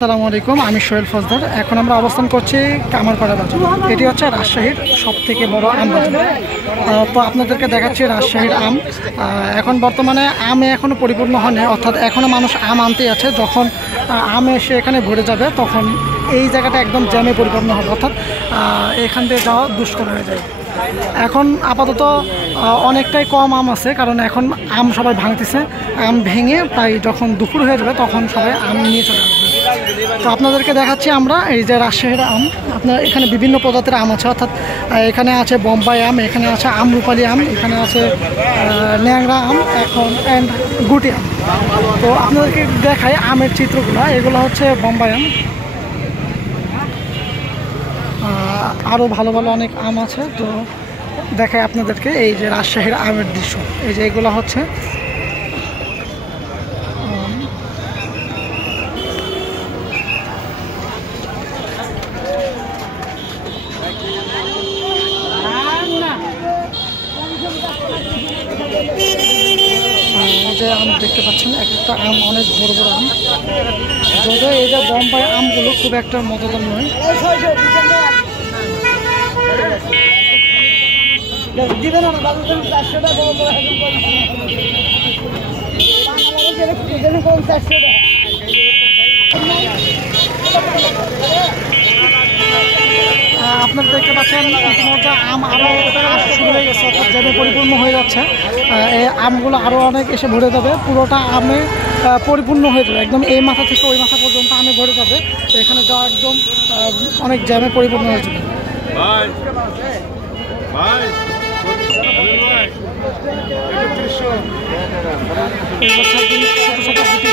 আসসালামু আলাইকুম, আমি সোহেল ফজদার। এখন আমরা অবস্থান করছি কামারপাড়া বাজার। এটি হচ্ছে রাজশাহীর সবথেকে বড় আম বাজার। তো আপনাদেরকে দেখাচ্ছি রাজশাহীর আম। এখন বর্তমানে আমে এখনও পরিপূর্ণ হয়নি, অর্থাৎ এখনও মানুষ আম আনতেই আছে। যখন আম এসে এখানে ভরে যাবে তখন এই জায়গাটা একদম জ্যামে পরিপূর্ণ হবে, অর্থাৎ এখান দিয়ে যাওয়া দুষ্কর হয়ে যায়। এখন আপাতত অনেকটাই কম আম আছে, কারণ এখন আম সবাই ভাঙতেছে। আম ভেঙে তাই যখন দুপুর হয়ে যাবে তখন সবাই আম নিয়ে চলে আসবে। তো আপনাদেরকে দেখাচ্ছি আমরা এই যে রাজশাহীর আম। আপনার এখানে বিভিন্ন প্রজাতির আম আছে, অর্থাৎ এখানে আছে বোম্বাই আম, এখানে আছে আমরুপালি আম, এখানে আছে ন্যাংরা আম এখন অ্যান্ড গুটি আম। তো আপনাদেরকে দেখাই আমের চিত্রগুলো। এগুলো হচ্ছে বোম্বাই আম। আরও ভালো ভালো অনেক আম আছে। তো দেখাই আপনাদেরকে এই যে রাজশাহীর আমের দৃশ্য। এই যে এগুলো হচ্ছে যে আম দেখতে পাচ্ছেন, এক একটা আম অনেক বড় বড় আম। যদিও এই যে বোম্বাই আমগুলো খুব একটা মজাদার নয়। আপনারা দেখতে পাচ্ছেন ইতিমধ্যে আম আরও শুরু হয়ে গেছে, অর্থাৎ জ্যামে পরিপূর্ণ হয়ে যাচ্ছে। এই আমগুলো আরও অনেক এসে ভরে যাবে, পুরোটা আমে পরিপূর্ণ হয়ে যাবে। একদম এই মাথা থেকে ওই মাথা পর্যন্ত আমে ভরে যাবে। তো এখানে যাওয়া একদম অনেক জ্যামে পরিপূর্ণ হয়ে যাবে। ছোট ছোট